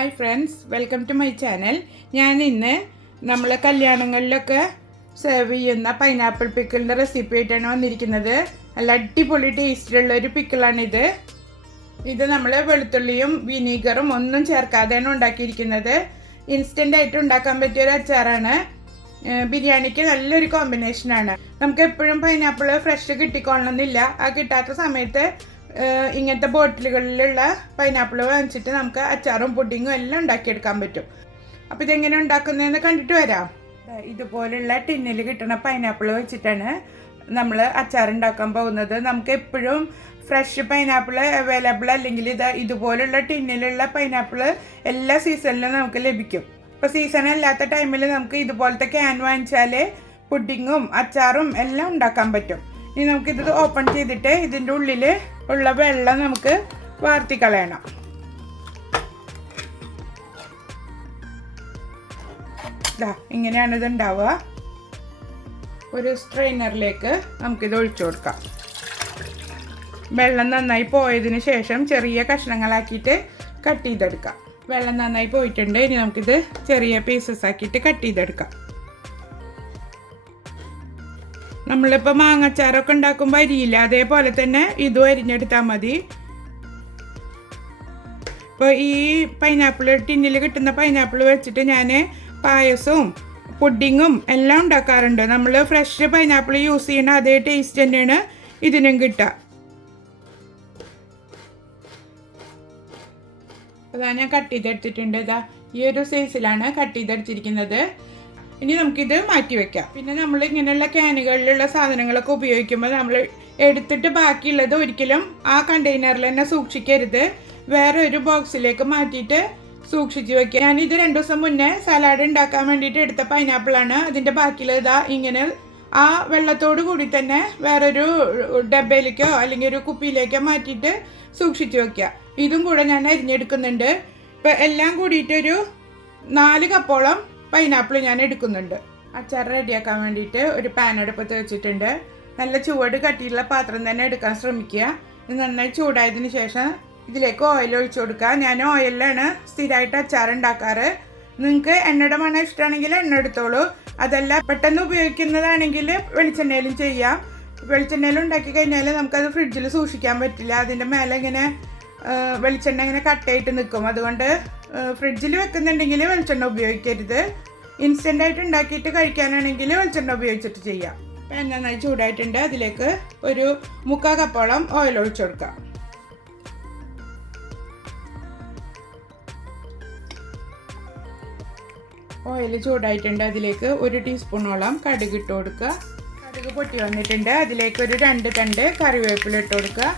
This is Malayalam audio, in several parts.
Hi friends welcome to my channel ഞാൻ ഇന്ന് നമ്മൾ കല്യാണങ്ങളിലൊക്കെ സെർവ് ചെയ്യുന്ന പൈനാപ്പിൾ പിക്കിളിന്റെ റെസിപ്പി ആയിട്ടാണ് വന്നിരിക്കുന്നത്. നല്ല അടിപൊളി ടേസ്റ്റിലുള്ള ഒരു പിക്കിളാണിത് ഇത് നമ്മൾ വെളുത്തുള്ളിയും വിനീഗറും ഒന്നും ചേർക്കാതെയാണ് ഉണ്ടാക്കിയിരിക്കുന്നത്. ഇൻസ്റ്റന്റ് ആയിട്ട് ഉണ്ടാക്കാൻ പറ്റിയ ഒരു അച്ചാറാണ്. ബിരിയാണിക്ക് നല്ലൊരു കോമ്പിനേഷനാണ് നമുക്ക് എപ്പോഴും പൈനാപ്പിൾ ഫ്രഷ് കിട്ടിക്കൊള്ളണമെന്നില്ല. ആ കിട്ടാത്ത സമയത്ത് ഇങ്ങനത്തെ ബോട്ടിലുകളിലുള്ള പൈനാപ്പിൾ വാങ്ങിച്ചിട്ട് നമുക്ക് അച്ചാറും പുഡിങ്ങും എല്ലാം ഉണ്ടാക്കിയെടുക്കാൻ പറ്റും. അപ്പോൾ ഇതെങ്ങനെ ഉണ്ടാക്കുന്നതെന്ന് കണ്ടിട്ട് വരാം. ഇതുപോലുള്ള ടിന്നിൽ കിട്ടുന്ന പൈനാപ്പിൾ വെച്ചിട്ടാണ് നമ്മൾ അച്ചാർ ഉണ്ടാക്കാൻ പോകുന്നത്. നമുക്ക് എപ്പോഴും ഫ്രഷ് പൈനാപ്പിൾ അവൈലബിൾ അല്ലെങ്കിൽ ഇത് ഇതുപോലുള്ള ടിന്നിലുള്ള പൈനാപ്പിൾ എല്ലാ സീസണിലും നമുക്ക് ലഭിക്കും. ഇപ്പോൾ സീസൺ അല്ലാത്ത ടൈമിൽ നമുക്ക് ഇതുപോലത്തെ ക്യാൻ വാങ്ങിച്ചാൽ പുഡിങ്ങും അച്ചാറും എല്ലാം ഉണ്ടാക്കാൻ പറ്റും. ഇനി നമുക്കിത് ഓപ്പൺ ചെയ്തിട്ട് ഇതിന്റെ ഉള്ളിൽ ഉള്ള വെള്ളം നമുക്ക് വാർത്തി കളയണം. ദാ ഇങ്ങനെയാണ് ഇത് ഉണ്ടാവുക. ഒരു സ്ട്രെയിനറിലേക്ക് നമുക്കിത് ഒഴിച്ചു കൊടുക്കാം. വെള്ളം നന്നായി പോയതിന് ശേഷം ചെറിയ കഷ്ണങ്ങളാക്കിയിട്ട് കട്ട് ചെയ്തെടുക്കാം. വെള്ളം നന്നായി പോയിട്ടുണ്ട് ഇനി നമുക്കിത് ചെറിയ പീസസ് ആക്കിയിട്ട് കട്ട് ചെയ്തെടുക്കാം. നമ്മളിപ്പോൾ മാങ്ങച്ചാറൊക്കെ ഉണ്ടാക്കുമ്പോൾ അരിയില്ല അതേപോലെ തന്നെ ഇതും അരിഞ്ഞെടുത്താൽ മതി. ഇപ്പോൾ ഈ പൈനാപ്പിൾ ടിന്നിൽ കിട്ടുന്ന പൈനാപ്പിൾ വെച്ചിട്ട് ഞാൻ പായസവും പുഡിങ്ങും എല്ലാം ഉണ്ടാക്കാറുണ്ട്. നമ്മൾ ഫ്രഷ് പൈനാപ്പിൾ യൂസ് ചെയ്യുന്ന അതേ ടേസ്റ്റ് തന്നെയാണ് ഇതിനും കിട്ടുക. അതാ ഞാൻ കട്ട് ചെയ്തെടുത്തിട്ടുണ്ട്. ഇതാ ഈ ഒരു സൈസിലാണ് കട്ട് ചെയ്തെടുത്തിരിക്കുന്നത്. ഇനി നമുക്കിത് മാറ്റി വെക്കാം. പിന്നെ നമ്മൾ ഇങ്ങനെയുള്ള ക്യാനുകളിലുള്ള സാധനങ്ങളൊക്കെ ഉപയോഗിക്കുമ്പോൾ നമ്മൾ എടുത്തിട്ട് ബാക്കിയുള്ളത് ഒരിക്കലും ആ കണ്ടെയ്നറിൽ തന്നെ സൂക്ഷിക്കരുത്. വേറെ ഒരു ബോക്സിലേക്ക് മാറ്റിയിട്ട് സൂക്ഷിച്ച് വെക്കുക. ഇത് രണ്ട് ദിവസം മുന്നേ സലാഡ് ഉണ്ടാക്കാൻ വേണ്ടിയിട്ട് എടുത്ത പൈനാപ്പിളാണ് അതിന്റെ ബാക്കിയുള്ളത് ഇതാ ഇങ്ങനെ ആ വെള്ളത്തോട് കൂടി തന്നെ വേറൊരു ഡബയിലേക്കോ അല്ലെങ്കിൽ ഒരു കുപ്പിയിലേക്കോ മാറ്റിയിട്ട് സൂക്ഷിച്ച് വെക്കുക. ഇതും കൂടെ ഞാൻ അരിഞ്ഞെടുക്കുന്നുണ്ട്. ഇപ്പം എല്ലാം കൂടിയിട്ടൊരു നാല് കപ്പോളം പൈനാപ്പിൾ ഞാൻ എടുക്കുന്നുണ്ട്. അച്ചാർ റെഡിയാക്കാൻ വേണ്ടിയിട്ട് ഒരു പാൻ അടുപ്പത്ത് വെച്ചിട്ടുണ്ട്. നല്ല ചുവട് കട്ടിയുള്ള പാത്രം തന്നെ എടുക്കാൻ ശ്രമിക്കുക. ഇത് നന്നായി ചൂടായതിനു ശേഷം ഇതിലേക്ക് ഓയിൽ ഒഴിച്ചു കൊടുക്കുക. ഞാൻ ഓയിലാണ് സ്ഥിരമായിട്ട് അച്ചാർ ഉണ്ടാക്കാറ്. നിങ്ങൾക്ക് എണ്ണയുടെ മണം ഇഷ്ടമാണെങ്കിൽ എണ്ണ എടുത്തോളൂ. അതല്ല പെട്ടെന്ന് ഉപയോഗിക്കുന്നതാണെങ്കിൽ വെളിച്ചെണ്ണയിലും ചെയ്യാം. വെളിച്ചെണ്ണയിൽ ഉണ്ടാക്കി കഴിഞ്ഞാൽ നമുക്കത് ഫ്രിഡ്ജിൽ സൂക്ഷിക്കാൻ പറ്റില്ല. അതിന്റെ മേലെ ഇങ്ങനെ വെളിച്ചെണ്ണ ഇങ്ങനെ കട്ടയായിട്ട് നിൽക്കും അതുകൊണ്ട് ഫ്രിഡ്ജിൽ വെക്കുന്നുണ്ടെങ്കിൽ വെളിച്ചെണ്ണ ഉപയോഗിക്കരുത്. ഇൻസ്റ്റന്റ് ആയിട്ട് ഉണ്ടാക്കിയിട്ട് കഴിക്കാനാണെങ്കിൽ വെളിച്ചെണ്ണ ഉപയോഗിച്ചിട്ട് ചെയ്യാം. പാൻ നന്നായി ചൂടായിട്ടുണ്ട്. അതിലേക്ക് ഒരു മുക്കാൽ കപ്പോളം ഓയിൽ ഒഴിച്ചു കൊടുക്കാം. ഓയിൽ ചൂടായിട്ടുണ്ട്. അതിലേക്ക് ഒരു ടീസ്പൂണോളം കടുക് ഇട്ട് കൊടുക്കുക. കടുക് പൊട്ടി വന്നിട്ടുണ്ട്. അതിലേക്ക് ഒരു രണ്ട് തണ്ട് കറിവേപ്പില ഇട്ട് കൊടുക്കുക.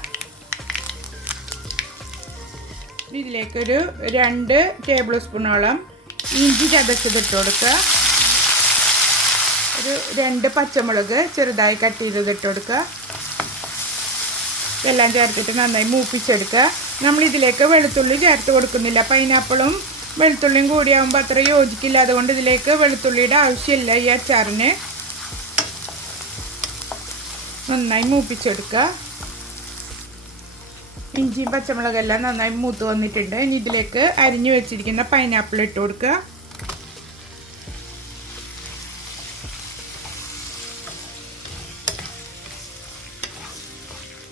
ഇതിലേക്കൊരു രണ്ട് ടേബിൾ സ്പൂണോളം ഇഞ്ചി ചതച്ചത് ഇട്ട് കൊടുക്കുക. ഒരു രണ്ട് പച്ചമുളക് ചെറുതായി കട്ട് ചെയ്തത് ഇട്ട് കൊടുക്കുക. എല്ലാം ചേർത്തിട്ട് നന്നായി മൂപ്പിച്ചെടുക്കുക. നമ്മൾ ഇതിലേക്ക് വെളുത്തുള്ളി ചേർത്ത് കൊടുക്കുന്നില്ല. പൈനാപ്പിളും വെളുത്തുള്ളിയും കൂടിയാകുമ്പോൾ അത്ര യോജിക്കില്ല. അതുകൊണ്ട് ഇതിലേക്ക് വെളുത്തുള്ളിയുടെ ആവശ്യമില്ല ഈ അച്ചാറിന്. നന്നായി മൂപ്പിച്ചെടുക്കുക. ഇഞ്ചിയും പച്ചമുളകെല്ലാം നന്നായി മൂത്ത് വന്നിട്ടുണ്ട്. ഇനി ഇതിലേക്ക് അരിഞ്ഞു വെച്ചിരിക്കുന്ന പൈനാപ്പിൾ ഇട്ട് കൊടുക്കുക.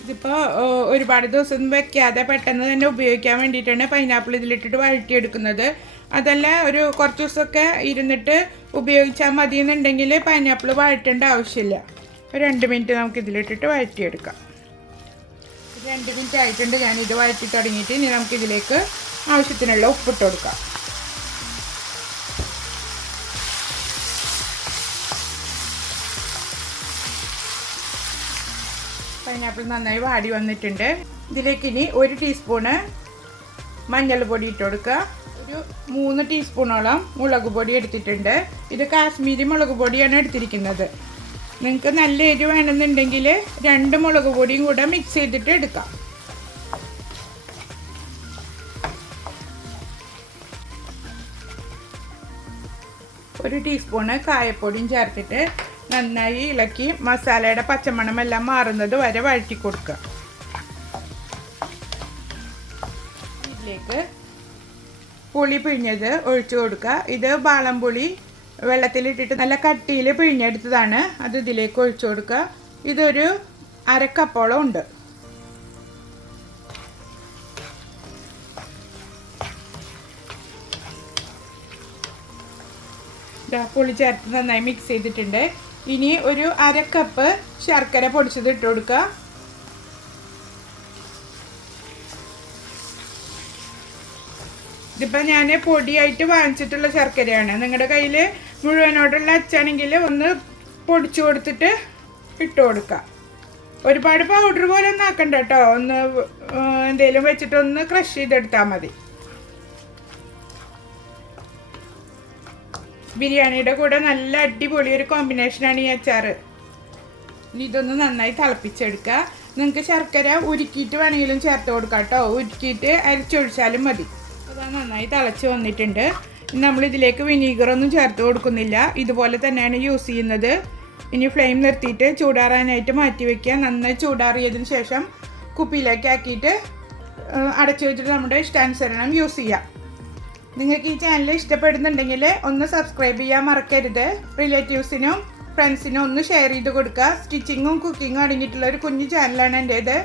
ഇതിപ്പോൾ ഒരുപാട് ദിവസം വെക്കാതെ പെട്ടെന്ന് തന്നെ ഉപയോഗിക്കാൻ വേണ്ടിയിട്ടാണ് പൈനാപ്പിൾ ഇതിലിട്ടിട്ട് വഴറ്റിയെടുക്കുന്നത്. അതല്ല ഒരു കുറച്ച് ദിവസമൊക്കെ ഇരുന്നിട്ട് ഉപയോഗിച്ചാൽ മതി എന്നുണ്ടെങ്കിൽ പൈനാപ്പിൾ വഴറ്റേണ്ട ആവശ്യമില്ല. ഒരു രണ്ട് മിനിറ്റ് നമുക്ക് ഇതിലിട്ടിട്ട് വഴറ്റിയെടുക്കാം. രണ്ട് മിനിറ്റ് ആയിട്ടുണ്ട്. ഞാൻ ഇത് വഴറ്റി തുടങ്ങിയിട്ട് ഇനി നമുക്ക് ഇതിലേക്ക് ആവശ്യത്തിനുള്ള ഉപ്പിട്ട് കൊടുക്കാം. പൈനാപ്പിൾ നന്നായി വാടി വന്നിട്ടുണ്ട്. ഇതിലേക്ക് ഇനി ഒരു ടീസ്പൂണ് മഞ്ഞൾ പൊടി ഇട്ട് കൊടുക്കുക. ഒരു മൂന്ന് ടീസ്പൂണോളം മുളക് പൊടി എടുത്തിട്ടുണ്ട്. ഇത് കാശ്മീരി മുളക് പൊടിയാണ് എടുത്തിരിക്കുന്നത്. നിങ്ങൾക്ക് നല്ല എരി വേണമെന്നുണ്ടെങ്കിൽ രണ്ട് മുളക് പൊടിയും കൂടെ മിക്സ് ചെയ്തിട്ട് എടുക്കാം. ഒരു ടീസ്പൂണ് കായപ്പൊടിയും ചേർത്തിട്ട് നന്നായി ഇളക്കി മസാലയുടെ പച്ചമണമെല്ലാം മാറുന്നത് വരെ വഴറ്റി കൊടുക്കുക. ഇതിലേക്ക് പുളി പിഴിഞ്ഞത് ഒഴിച്ചു കൊടുക്കുക. ഇത് ബാളംപുളി വെള്ളത്തിലിട്ടിട്ട് നല്ല കട്ടിയിൽ പിഴിഞ്ഞെടുത്തതാണ്. അത് ഇതിലേക്ക് ഒഴിച്ചു കൊടുക്കുക. ഇതൊരു അരക്കപ്പോളം ഉണ്ട്. പുളി ചേർത്ത് നന്നായി മിക്സ് ചെയ്തിട്ടുണ്ട്. ഇനി ഒരു അര കപ്പ് ശർക്കര പൊടിച്ചത് ഇട്ട് കൊടുക്കുക. ഇതിപ്പോൾ ഞാൻ പൊടിയായിട്ട് വാങ്ങിച്ചിട്ടുള്ള ശർക്കരയാണ്. നിങ്ങളുടെ കയ്യിൽ മുഴുവനോടുള്ള അച്ചാണെങ്കിൽ ഒന്ന് പൊടിച്ചു കൊടുത്തിട്ട് ഇട്ട് കൊടുക്കുക ഒരുപാട് പൗഡർ പോലെ ഒന്നും ആക്കണ്ട കേട്ടോ ഒന്ന് എന്തെങ്കിലും വെച്ചിട്ട് ഒന്ന് ക്രഷ് ചെയ്തെടുത്താൽ മതി. ബിരിയാണിയുടെ കൂടെ നല്ല അടിപൊളി ഒരു കോമ്പിനേഷനാണ് ഈ അച്ചാറ്. ഇതൊന്ന് നന്നായി തിളപ്പിച്ചെടുക്കുക നിങ്ങൾക്ക് ശർക്കര ഉരുക്കിയിട്ട് വേണമെങ്കിലും ചേർത്ത് കൊടുക്കാം കേട്ടോ ഉരുക്കിയിട്ട് അരിച്ചൊഴിച്ചാലും മതി. അതാ നന്നായി തിളച്ച് വന്നിട്ടുണ്ട്. ഇതിലേക്ക് വിനീഗറൊന്നും ചേർത്ത് കൊടുക്കുന്നില്ല. ഇതുപോലെ തന്നെയാണ് യൂസ് ചെയ്യുന്നത്. ഇനി ഫ്ലെയിം നിർത്തിയിട്ട് ചൂടാറാനായിട്ട് മാറ്റി വയ്ക്കുക നന്നായി ചൂടാറിയതിന് ശേഷം കുപ്പിയിലേക്ക് ആക്കിയിട്ട് അടച്ചു വെച്ചിട്ട് നമ്മുടെ ഇഷ്ടാനുസരണം യൂസ് ചെയ്യാം. നിങ്ങൾക്ക് ഈ ചാനൽ ഇഷ്ടപ്പെടുന്നുണ്ടെങ്കിൽ ഒന്ന് സബ്സ്ക്രൈബ് ചെയ്യാൻ മറക്കരുത്. റിലേറ്റീവ്സിനും ഫ്രണ്ട്സിനും ഒന്ന് ഷെയർ ചെയ്ത് കൊടുക്കുക. സ്റ്റിച്ചിങ്ങും കുക്കിങ്ങും അടങ്ങിയിട്ടുള്ള ഒരു കുഞ്ഞു ചാനലാണ് എന്റേത്.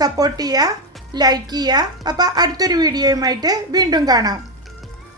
സപ്പോർട്ട് ചെയ്യുക ലൈക്ക് ചെയ്യുക. അപ്പോൾ അടുത്തൊരു വീഡിയോയുമായിട്ട് വീണ്ടും കാണാം.